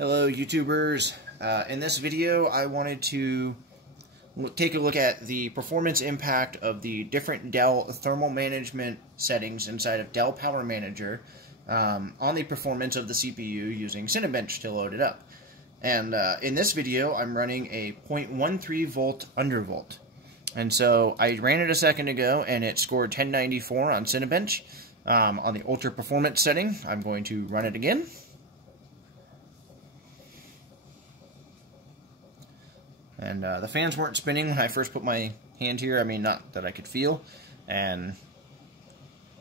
Hello YouTubers. In this video I wanted to take a look at the performance impact of the different Dell thermal management settings inside of Dell Power Manager on the performance of the CPU using Cinebench to load it up. And in this video I'm running a 0.13 volt undervolt. And so I ran it a second ago and it scored 1094 on Cinebench. On the ultra performance setting, I'm going to run it again. And the fans weren't spinning when I first put my hand here. I mean, not that I could feel. And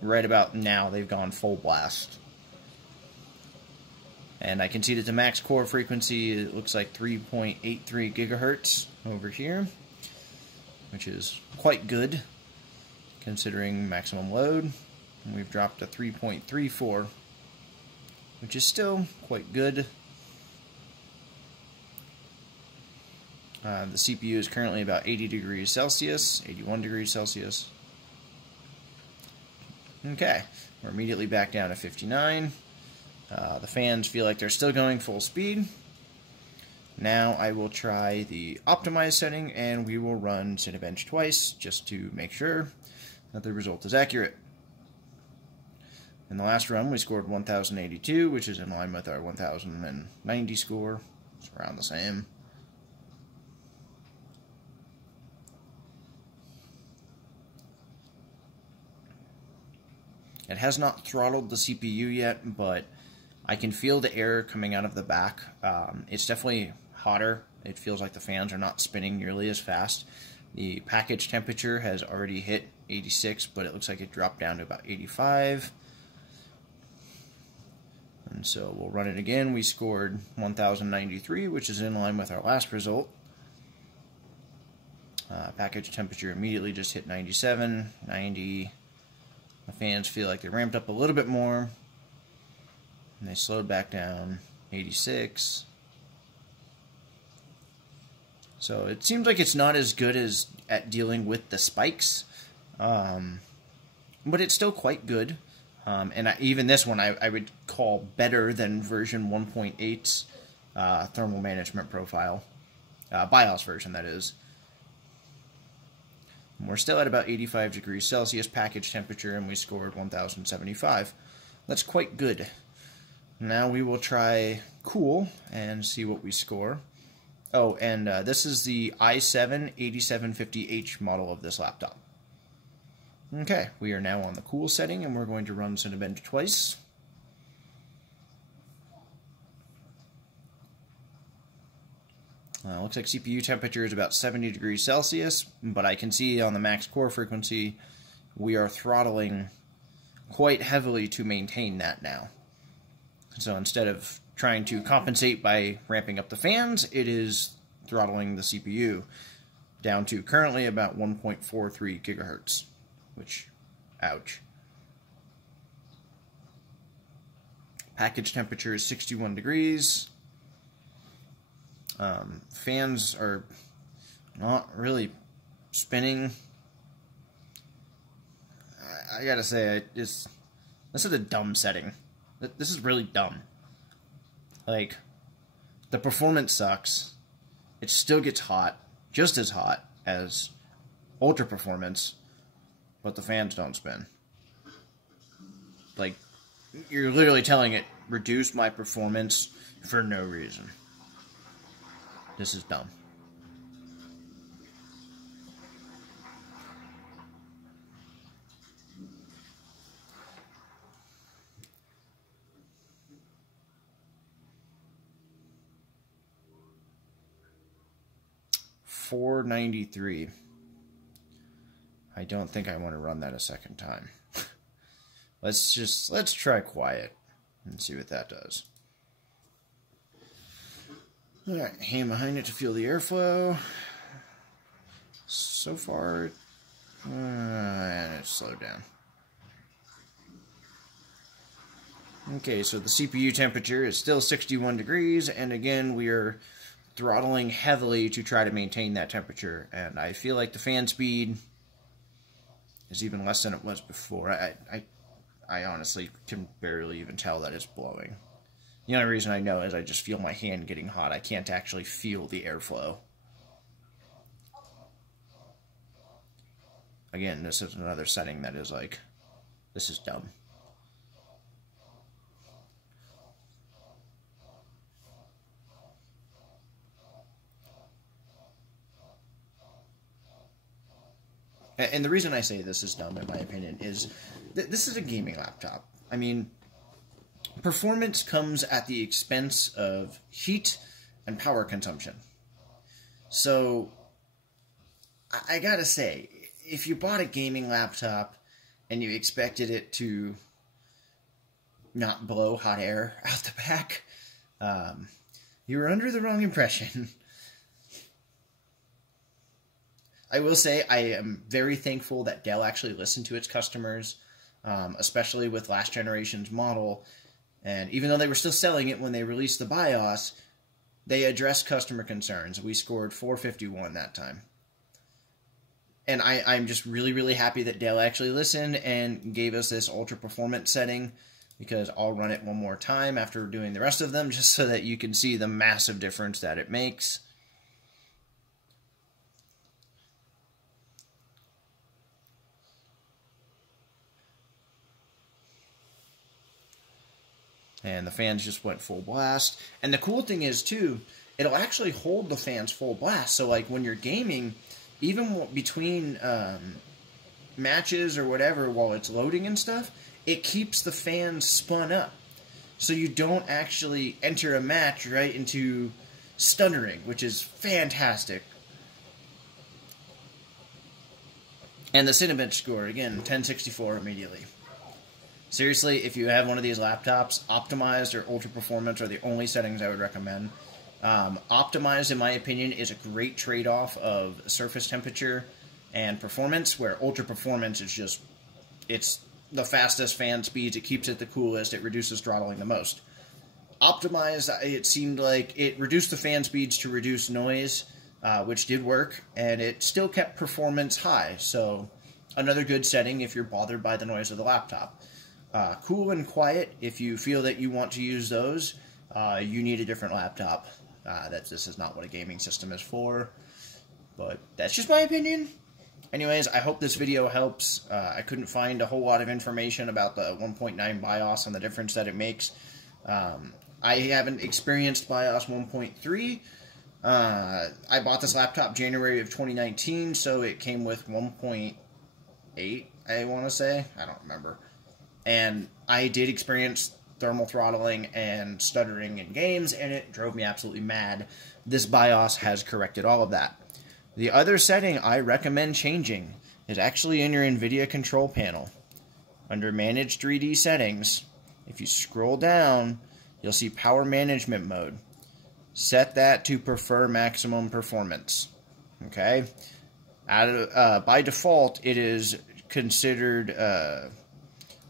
right about now, they've gone full blast. And I can see that the max core frequency, it looks like 3.83 gigahertz over here, which is quite good considering maximum load. And we've dropped to 3.34, which is still quite good. The CPU is currently about 80 degrees Celsius, 81 degrees Celsius. Okay, we're immediately back down to 59. The fans feel like they're still going full speed. Now I will try the optimize setting and we will run Cinebench twice just to make sure that the result is accurate. In the last run we scored 1082, which is in line with our 1090 score. It's around the same. It has not throttled the CPU yet, but I can feel the air coming out of the back. It's definitely hotter. It feels like the fans are not spinning nearly as fast. The package temperature has already hit 86, but it looks like it dropped down to about 85. And so we'll run it again. We scored 1093, which is in line with our last result. Package temperature immediately just hit 97, 90. The fans feel like they ramped up a little bit more, and they slowed back down, 86. So it seems like it's not as good as at dealing with the spikes, but it's still quite good. And even this one I would call better than version 1.8's thermal management profile, BIOS version that is. We're still at about 85 degrees Celsius package temperature, and we scored 1075. That's quite good. Now we will try cool and see what we score. Oh, and this is the i7-8750H model of this laptop. Okay, we are now on the cool setting, and we're going to run Cinebench twice. Looks like CPU temperature is about 70 degrees Celsius, but I can see on the max core frequency we are throttling quite heavily to maintain that now. So instead of trying to compensate by ramping up the fans, it is throttling the CPU down to currently about 1.43 gigahertz, which, ouch. Package temperature is 61 degrees. Fans are not really spinning. I gotta say, this is a dumb setting. This is really dumb. Like, the performance sucks. It still gets hot, just as hot as ultra performance, but the fans don't spin. Like, you're literally telling it, reduce my performance for no reason. This is dumb. $493. I don't think I want to run that a second time. Let's try quiet and see what that does. Alright, hand behind it to feel the airflow. So far, and it's slowed down. Okay, so the CPU temperature is still 61 degrees, and again, we are throttling heavily to try to maintain that temperature, and I feel like the fan speed is even less than it was before. I honestly can barely even tell that it's blowing. The only reason I know is I just feel my hand getting hot. I can't actually feel the airflow. Again, this is another setting that is like, this is dumb. And the reason I say this is dumb, in my opinion, is this is a gaming laptop. I mean, performance comes at the expense of heat and power consumption. So, I gotta say, if you bought a gaming laptop and you expected it to not blow hot air out the back, you were under the wrong impression. I will say I am very thankful that Dell actually listened to its customers, especially with last generation's model. And even though they were still selling it when they released the BIOS, they addressed customer concerns. We scored 451 that time. And I'm just really, really happy that Dell actually listened and gave us this ultra performance setting, because I'll run it one more time after doing the rest of them just so that you can see the massive difference that it makes. And the fans just went full blast. And the cool thing is, too, it'll actually hold the fans full blast. So, like, when you're gaming, even between matches or whatever, while it's loading and stuff, it keeps the fans spun up. So you don't actually enter a match right into stuttering, which is fantastic. And the Cinebench score, again, 1064 immediately. Seriously, if you have one of these laptops, optimized or ultra performance are the only settings I would recommend. Optimized, in my opinion, is a great trade-off of surface temperature and performance, where ultra performance is just, it's the fastest fan speeds, it keeps it the coolest, it reduces throttling the most. Optimized, it seemed like it reduced the fan speeds to reduce noise, which did work, and it still kept performance high, so another good setting if you're bothered by the noise of the laptop. Cool and quiet, if you feel that you want to use those, you need a different laptop. This is not what a gaming system is for, but that's just my opinion. Anyways, I hope this video helps. I couldn't find a whole lot of information about the 1.9 BIOS and the difference that it makes. I haven't experienced BIOS 1.3. I bought this laptop January of 2019, so it came with 1.8, I want to say. I don't remember. And I did experience thermal throttling and stuttering in games, and it drove me absolutely mad. This BIOS has corrected all of that. The other setting I recommend changing is actually in your NVIDIA control panel. Under Manage 3D Settings, if you scroll down, you'll see Power Management Mode. Set that to Prefer Maximum Performance. Okay? By default, it is considered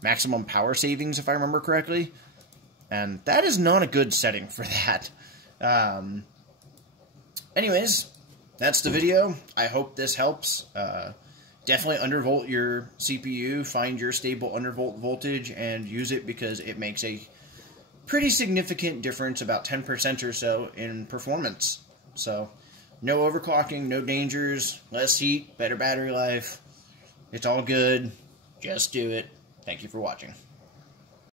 maximum power savings, if I remember correctly. And that is not a good setting for that. Anyways, that's the video. I hope this helps. Definitely undervolt your CPU. Find your stable undervolt voltage and use it, because it makes a pretty significant difference, about 10% or so, in performance. So, no overclocking, no dangers, less heat, better battery life. It's all good. Just do it. Thank you for watching.